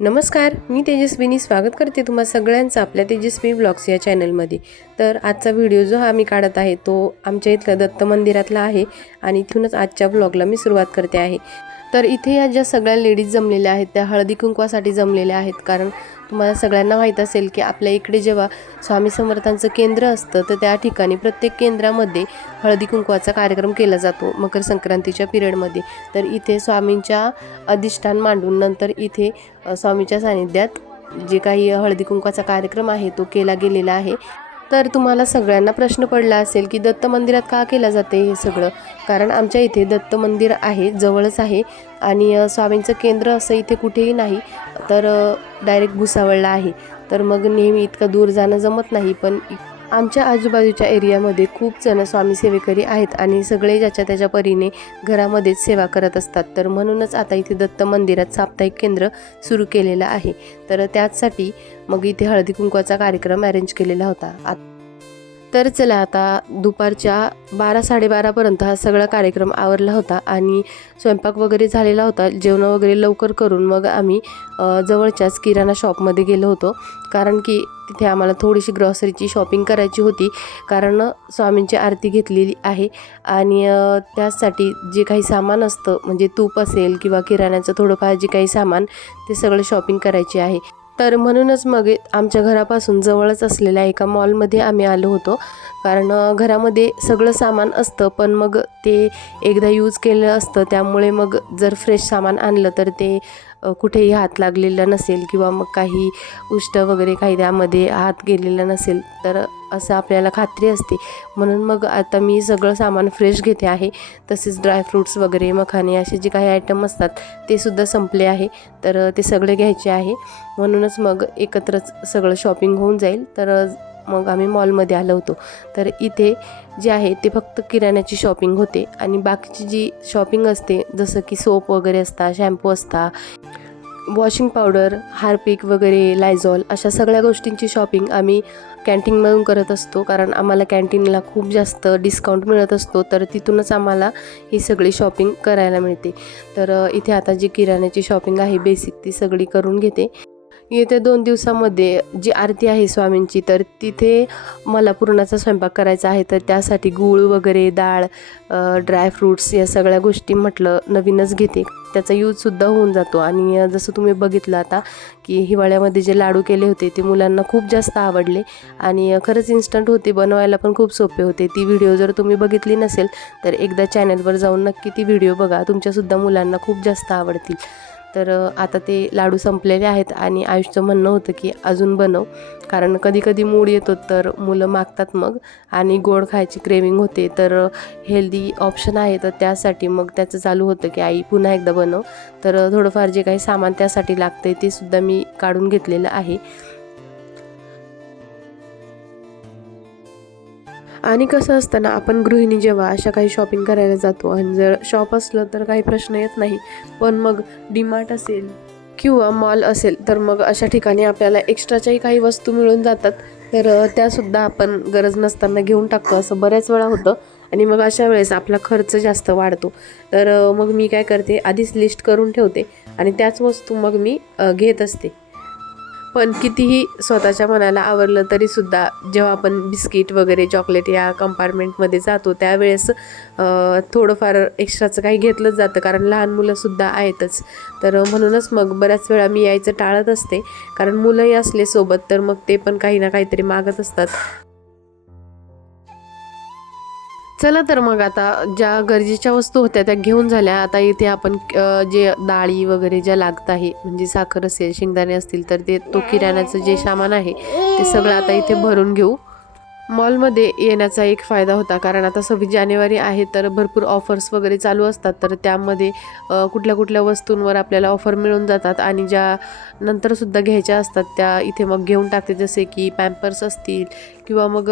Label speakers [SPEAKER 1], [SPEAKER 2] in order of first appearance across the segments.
[SPEAKER 1] नमस्कार मी तेजस्विनी स्वागत करते तुम्हा सगळ्यांचं आपल्या तेजस्वी ब्लॉग्स या चॅनलमध्ये. तर आजचा व्हिडिओ जो हा मी काढत आहे तो आमच्या इथल्या दत्त मंदिरातला आहे आणि इथूनच आजच्या ब्लॉगला मी सुरुवात करते आहे. तर इथे या ज्या सगळ्या लेडीज जमलेल्या आहेत त्या हळदी कुंकवासाठी जमलेल्या आहेत. कारण तुम्हाला सगळ्यांना माहीत असेल की आपल्या इकडे जेव्हा स्वामी समर्थांचं केंद्र असतं तर त्या ठिकाणी प्रत्येक केंद्रामध्ये हळदी कुंकवाचा कार्यक्रम केला जातो मकर संक्रांतीच्या पिरियडमध्ये. तर इथे स्वामींच्या अधिष्ठान मांडून नंतर इथे स्वामीच्या सानिध्यात जे काही हळदी कुंकवाचा कार्यक्रम आहे तो केला गेलेला आहे. तर तुम्हाला सगळ्यांना प्रश्न पडला असेल की दत्त मंदिरात का केलं जाते हे सगळं? कारण आमच्या इथे दत्त मंदिर आहे जवळच आहे आणि स्वामींचं केंद्र असं इथे कुठेही नाही तर डायरेक्ट भुसावळला आहे. तर मग नेहमी इतकं दूर जाणं जमत नाही पण आमच्या आजूबाजूच्या एरियामध्ये खूप जण स्वामी सेवेकरी आहेत आणि सगळे ज्याच्या त्याच्या परीने घरामध्येच सेवा करत असतात. तर म्हणूनच आता इथे दत्त मंदिरात साप्ताहिक केंद्र सुरू केलेलं आहे. तर त्याचसाठी मग इथे हळदी कुंकवाचा कार्यक्रम अरेंज केलेला होता. तर चला आता दुपारच्या बारा साडेबारापर्यंत हा सगळा कार्यक्रम आवरला होता आणि स्वयंपाक वगैरे झालेला होता. जेवण वगैरे लवकर करून मग आम्ही जवळच्याच किराणा शॉपमध्ये गेलो होतो. कारण की तिथे आम्हाला थोडीशी ग्रॉसरीची शॉपिंग करायची होती. कारण स्वामींची आरती घेतलेली आहे आणि त्यासाठी जे काही सामान असतं म्हणजे तूप असेल किंवा किराण्याचं थोडंफार जे काही सामान ते सगळं शॉपिंग करायचे आहे. तर म्हणूनच मग आमच्या घरापासून जवळच असलेल्या एका मॉलमध्ये आम्ही आलो होतो. कारण घरामध्ये सगळं सामान असतं पण मग ते एकदा यूज केलं असतं. त्यामुळे मग जर फ्रेश सामान आणलं तर ते कुठेही हात लागलेला नसेल किंवा मग काही उष्ट वगैरे काही त्यामध्ये हात गेलेला नसेल तर असं आपल्याला खात्री असते. म्हणून मग आता मी सगळं सामान फ्रेश घेते आहे. तसेच ड्रायफ्रूट्स वगैरे मखाने असे जे काही आयटम असतात ते सुद्धा संपले आहे. तर ते सगळे घ्यायचे आहे. म्हणूनच मग एकत्रच सगळं शॉपिंग होऊन जाईल. तर मग आम्ही मॉलमध्ये आलो होतो. तर इथे जे आहे ते फक्त किराण्याची शॉपिंग होते आणि बाकीची जी शॉपिंग असते जसं की सोप वगैरे असता शॅम्पू असता वॉशिंग पावडर हार्पिक वगैरे लायझॉल अशा सगळ्या गोष्टींची शॉपिंग आम्ही कॅन्टीनमधून करत असतो. कारण आम्हाला कॅन्टीनला खूप जास्त डिस्काउंट मिळत असतो तर तिथूनच आम्हाला ही सगळी शॉपिंग करायला मिळते. तर इथे आता जी किराण्याची शॉपिंग आहे बेसिक ती सगळी करून घेते. येत्या दोन दिवसामध्ये जी आरती आहे स्वामींची तर तिथे मला पुरणाचा स्वयंपाक करायचा आहे तर त्यासाठी गूळ वगैरे डाळ ड्रायफ्रूट्स या सगळ्या गोष्टी म्हटलं नवीनच घेते. त्याचा यूजसुद्धा होऊन जातो. आणि जसं तुम्ही बघितलं आता की हिवाळ्यामध्ये जे लाडू केले होते ते मुलांना खूप जास्त आवडले. आणि खरंच इन्स्टंट होते बनवायला पण खूप सोपे होते. ती व्हिडिओ जर तुम्ही बघितली नसेल तर एकदा चॅनलवर जाऊन नक्की ती व्हिडिओ बघा. तुमच्यासुद्धा मुलांना खूप जास्त आवडतील. तर आता ते लाडू संपलेले आहेत आणि आयुषचं म्हणणं होतं की अजून बनव. कारण कधी कधी मूड येतो तर मुलं मागतात मग. आणि गोड खायची क्रेविंग होते तर हेल्दी ऑप्शन आहे. तर त्यासाठी मग त्याचं चालू होतं की आई पुन्हा एकदा बनव. तर थोडंफार जे काही सामान त्यासाठी लागतं ते सुद्धा मी काढून घेतलेलं आहे. आणि कसं असतं ना आपण गृहिणी जेव्हा अशा काही शॉपिंग करायला जातो आणि जर शॉप असलं तर काही प्रश्न येत नाही. पण मग डीमार्ट असेल किंवा मॉल असेल तर मग अशा ठिकाणी आपल्याला एक्स्ट्राच्याही काही वस्तू मिळून जातात. तर त्यासुद्धा आपण गरज नसताना घेऊन टाकतो असं बऱ्याच वेळा होतं. आणि मग अशा वेळेस आपला खर्च जास्त वाढतो. तर मग मी काय करते आधीच लिस्ट करून ठेवते आणि त्याच वस्तू मग मी घेत असते. पण कितीही स्वतःच्या मनाला आवरलं तरीसुद्धा जेव्हा आपण बिस्किट वगैरे चॉकलेट या कंपार्टमेंटमध्ये जातो त्यावेळेस थोडंफार एक्स्ट्राचं काही घेतलंच जातं. कारण लहान मुलंसुद्धा आहेतच. तर म्हणूनच मग बऱ्याच वेळा मी यायचं टाळत असते. कारण मुलंही असले सोबत तर मग ते पण काही ना काहीतरी मागत असतात. चला तर मग आता ज्या गरजेच्या वस्तू होत्या त्या घेऊन झाल्या. आता इथे आपण जे डाळी वगैरे ज्या लागत आहे म्हणजे साखर असेल शेंगदाणे असतील तर ते तो किराण्याचं जे सामान आहे ते सगळं आता इथे भरून घेऊ. मॉलमध्ये येण्याचा एक फायदा होता. कारण आता सव्वीस जानेवारी आहे तर भरपूर ऑफर्स वगैरे चालू असतात. तर त्यामध्ये कुठल्या कुठल्या वस्तूंवर आपल्याला ऑफर मिळून जातात आणि ज्या नंतरसुद्धा घ्यायच्या असतात त्या इथे मग घेऊन टाकते. जसे की पॅम्पर्स असतील किंवा मग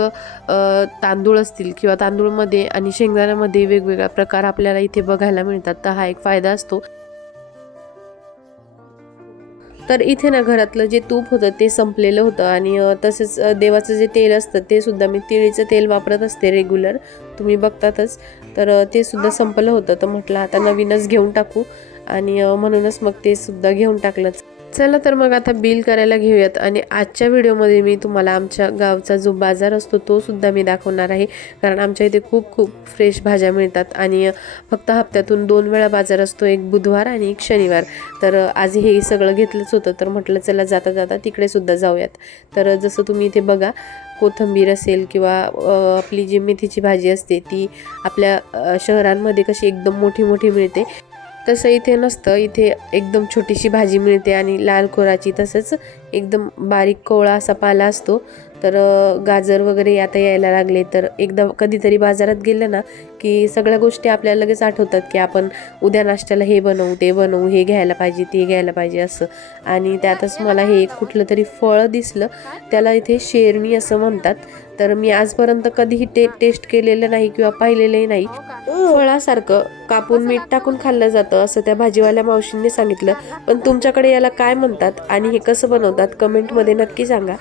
[SPEAKER 1] तांदूळ असतील किंवा तांदूळमध्ये आणि शेंगदाण्यामध्ये वेगवेगळ्या प्रकार आपल्याला इथे बघायला मिळतात. तर हा एक फायदा असतो. तर इथे ना घरातलं जे तूप होतं ते संपलेलं होतं आणि तसेच देवाचं जे तेल असतं ते सुद्धा मी तिळीचं तेल वापरत असते रेग्युलर तुम्ही बघतातच. तर ते सुद्धा संपलं होतं. तर म्हटलं आता नवीनच घेऊन टाकू आणि म्हणूनच मग ते सुद्धा घेऊन टाकलंच. चला तर मग आता बिल करायला घेऊयात. आणि आजच्या व्हिडिओमध्ये मी तुम्हाला आमच्या गावचा जो बाजार असतो तो सुद्धा मी दाखवणार आहे. कारण आमच्या इथे खूप खूप फ्रेश भाज्या मिळतात. आणि फक्त हप्त्यातून दोन वेळा बाजार असतो एक बुधवार आणि एक शनिवार. तर आज हे सगळं घेतलंच होतं. तर म्हटलं चला जाता जाता तिकडे सुद्धा जाऊयात. तर जसं तुम्ही इथे बघा कोथंबीर असेल किंवा आपली जी मेथीची भाजी असते ती आपल्या शहरांमध्ये कशी एकदम मोठी मोठी मिळते. तसं इथे नसतं. इथे एकदम छोटीशी भाजी मिळते आणि लाल खोराची तसंच एकदम बारीक कोवळा असा पाला असतो. तर गाजर वगैरे आता यायला लागले. तर एकदा कधीतरी बाजारात गेलं ना की सगळ्या गोष्टी आपल्याला लगेच आठवतात की आपण उद्या नाश्त्याला हे बनवू ते बनवू हे घ्यायला पाहिजे ते घ्यायला पाहिजे असं. आणि त्यातच मला हे कुठलं तरी फळ दिसलं. त्याला इथे शेरणी असं म्हणतात. तर मी आजपर्यंत कधीही ते टेस्ट केलेलं नाही किंवा पाहिलेलंही नाही. फळासारखं कापून मीठ टाकून खाल्लं जातं असं त्या भाजीवाल्या मावशींनी सांगितलं. पण तुमच्याकडे याला काय म्हणतात आणि हे कसं बनवतात कमेंटमध्ये नक्की सांगा.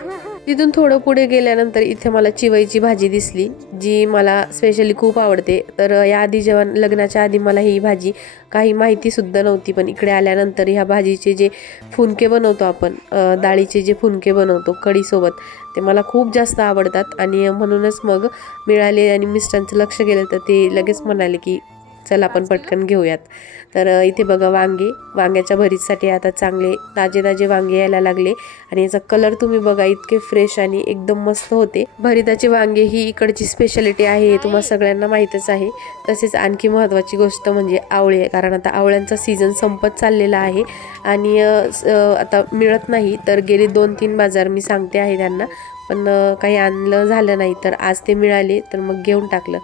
[SPEAKER 1] तिथून थोडं पुढे गेल्यानंतर इथे मला चिवईची भाजी दिसली जी मला स्पेशली खूप आवडते. तर या आधी जेव्हा लग्नाच्या आधी मला ही भाजी काही माहितीसुद्धा नव्हती पण इकडे आल्यानंतर ह्या भाजीचे जे फुनके बनवतो आपण डाळीचे जे फुनके बनवतो कढीसोबत ते मला खूप जास्त आवडतात. आणि म्हणूनच मग मिळाले आणि मिस्टरांचं लक्ष गेलं तर ते लगेच म्हणाले की चल आपण पटकन घेऊयात. तर इथे बघा वांगे. वांग्याच्या भरीसाठी आता चांगले ताजे ताजे वांगे यायला लागले. आणि याचा कलर तुम्ही बघा इतके फ्रेश आणि एकदम मस्त होते. भरिताचे वांगे ही इकडची स्पेशालिटी आहे हे तुम्हाला सगळ्यांना माहीतच आहे. तसेच आणखी महत्त्वाची गोष्ट म्हणजे आवळे. कारण आता आवळ्यांचा सीझन संपत चाललेला आहे. आणि आता मिळत नाही. तर गेली दोन तीन बाजार मी सांगते आहे त्यांना. पण काही आणलं झालं नाही तर आज ते मिळाले तर मग घेऊन टाकलं.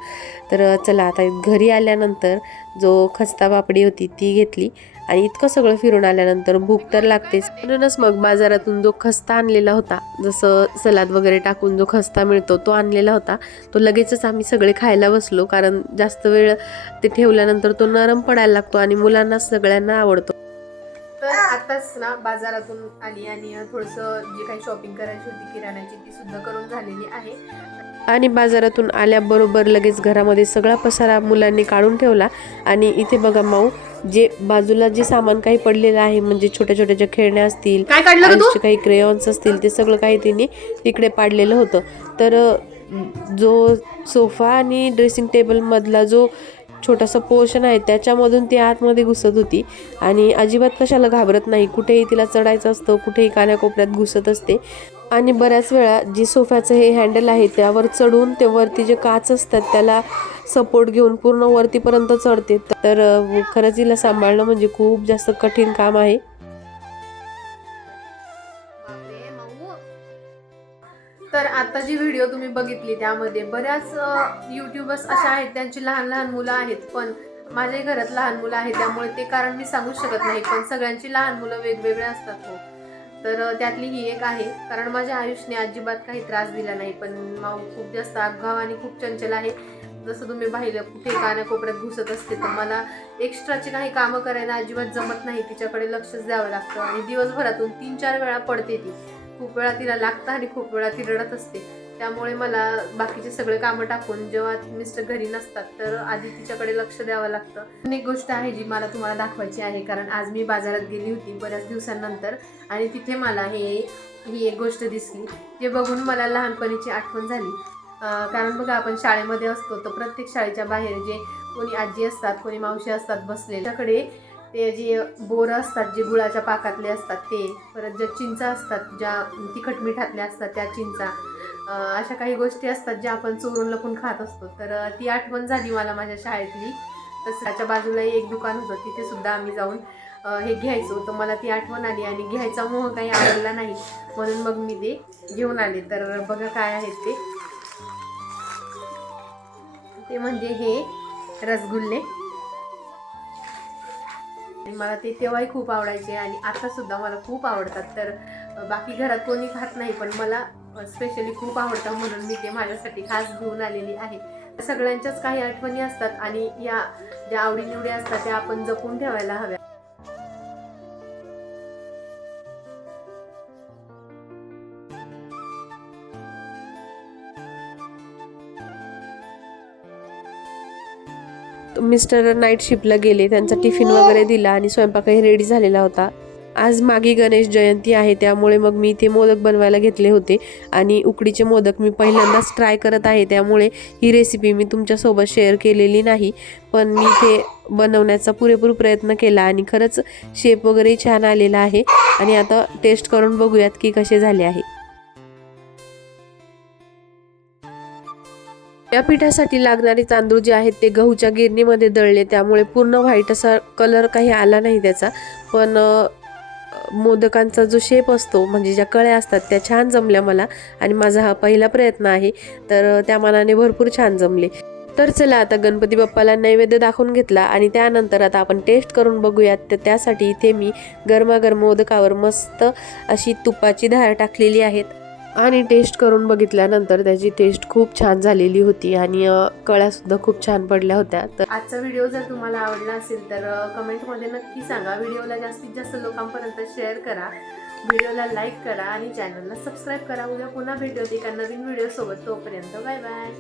[SPEAKER 1] तर चला आता घरी आल्यानंतर जो खस्ता पापडी होती ती घेतली. आणि इतकं सगळं फिरून आल्यानंतर भूक तर लागतेच. म्हणूनच मग बाजारातून जो खस्ता आणलेला होता जसं सलाद वगैरे टाकून जो खस्ता मिळतो तो आणलेला होता. तो लगेचच आम्ही सगळे खायला बसलो कारण जास्त वेळ ते ठेवल्यानंतर तो नरम पडायला लागतो आणि मुलांना सगळ्यांना आवडतो.
[SPEAKER 2] तर आताच ना बाजारातून आली आणि थोडंसं जी काही शॉपिंग करायची होती किराण्याची ती सुद्धा करून झालेली आहे.
[SPEAKER 1] आणि बाजारातून आल्याबरोबर लगेच घरामध्ये सगळा पसारा मुलांनी काढून ठेवला. आणि इथे बघा माऊ जे बाजूला जे सामान काही पडलेलं आहे म्हणजे छोट्या छोट्या ज्या खेळण्या असतील काही क्रेयॉन्स असतील ते सगळं काही तिने तिकडे पाडलेलं होतं. तर जो सोफा आणि ड्रेसिंग टेबलमधला जो छोटंसं पोर्शन आहे त्याच्यामधून ती आतमध्ये घुसत होती. आणि अजिबात कशाला घाबरत नाही कुठेही तिला चढायचं असतं कुठेही कान्याकोपऱ्यात घुसत असते. आणि बऱ्याच वेळा जी सोफ्याचं हे हँडल आहे त्यावर चढून ते वरती जे काच असतात त्याला सपोर्ट घेऊन पूर्ण वरतीपर्यंत चढते. तर खरंच हिला सांभाळणं म्हणजे खूप जास्त कठीण काम आहे.
[SPEAKER 2] तर आता जी व्हिडिओ तुम्ही बघितली त्यामध्ये बऱ्याच युट्यूबर्स अशा आहेत त्यांची लहान लहान मुलं आहेत पण माझ्या घरात लहान मुलं आहेत त्यामुळे ते कारण मी सांगू शकत नाही पण सगळ्यांची लहान मुलं वेगवेगळे असतात हो. तर त्यातली ही एक आहे कारण माझ्या आयुष्याने अजिबात काही त्रास दिला नाही पण माऊ खूप जास्त आगाव आणि खूप चंचल आहे. जसं तुम्ही पाहिलं कुठे कानाकोपऱ्यात घुसत असते तर मला एक्स्ट्राचे काही कामं करायला अजिबात जमत नाही तिच्याकडे लक्षच द्यावं लागतं आणि दिवसभरातून तीन चार वेळा पडते ती. खूप वेळा तिला लागतं आणि खूप वेळा ती रडत असते. त्यामुळे मला बाकीचे सगळे कामं टाकून जेव्हा मिस्टर घरी नसतात तर आधी तिच्याकडे लक्ष द्यावं लागतं. अजून एक गोष्ट आहे जी मला तुम्हाला दाखवायची आहे कारण आज मी बाजारात गेली होती बऱ्याच दिवसांनंतर आणि तिथे मला हे ही एक गोष्ट दिसली जे बघून मला लहानपणीची आठवण झाली. कारण बघा आपण शाळेमध्ये असतो तर प्रत्येक शाळेच्या बाहेर जे कोणी आजी असतात कोणी मावशी असतात बसले त्याकडे ते जे बोरं असतात जे गुळाच्या पाकातले असतात ते परत ज्या चिंचा असतात ज्या तिखट मिठातल्या असतात त्या चिंचा अशा काही गोष्टी असतात ज्या आपण चोरून लपून खात असतो. तर ती आठवण झाली मला माझ्या शाळेतली. तसं त्याच्या बाजूलाही एक दुकान होतं तिथे सुद्धा आम्ही जाऊन हे घ्यायचो. तर मला ती आठवण आली आणि घ्यायचा मोह काही आवडला नाही म्हणून मग मी ते घेऊन आले. तर बघा काय आहेत ते. ते म्हणजे हे रसगुल्ले. आणि मला ते तेव्हाही खूप आवडायचे आणि आतासुद्धा मला खूप आवडतात. तर बाकी घरात कोणी खात नाही पण मला स्पेशली खूप आवडतं म्हणून मी ते माझ्यासाठी खास घेऊन आलेली आहे. सगळ्यांच्याच काही आठवणी असतात आणि या ज्या आवडीनिवडी असतात त्या आपण जपून ठेवायला हव्या
[SPEAKER 1] मिस्टर नाईट शिपला गेले त्यांचा टिफिन वगैरे दिला आणि स्वयंपाकही रेडी झालेला होता. आज मागे गणेश जयंती आहे त्यामुळे मग मी इथे मोदक बनवायला घेतले होते आणि उकडीचे मोदक मी पहिल्यांदाच ट्राय करत आहे त्यामुळे ही रेसिपी मी तुमच्यासोबत शेअर केलेली नाही. पण मी ते बनवण्याचा पुरेपूर प्रयत्न केला आणि खरंच शेप वगैरे छान आलेला आहे. आणि आता टेस्ट करून बघूयात की कसे झाले आहे. या पिठासाठी लागणारे तांदूळ जे आहेत ते गहूच्या गिरणीमध्ये दळले त्यामुळे पूर्ण व्हाईट असा कलर काही आला नाही त्याचा. पण मोदकांचा जो शेप असतो म्हणजे ज्या कळ्या असतात त्या छान जमल्या मला आणि माझा हा पहिला प्रयत्न आहे. तर त्या मानाने भरपूर छान जमले. तर चला आता गणपती बाप्पाला नैवेद्य दाखवून घेतला आणि त्यानंतर आता आपण टेस्ट करून बघूयात. तर त्यासाठी इथे मी गरमागरम मोदकावर मस्त अशी तुपाची धार टाकलेली आहेत. आणि टेस्ट करून बघितल्यानंतर त्याची टेस्ट खूप छान झालेली होती आणि कळ्या कळ्यासुद्धा खूप छान पडल्या होत्या. तर
[SPEAKER 2] आजचा व्हिडिओ जर तुम्हाला आवडला असेल तर कमेंटमध्ये नक्की सांगा. व्हिडिओला जास्तीत जास्त लोकांपर्यंत शेअर करा. व्हिडिओला लाईक करा आणि चॅनलला सबस्क्राईब करा. उद्या पुन्हा भेट एका नवीन व्हिडिओसोबत तोपर्यंत बाय बाय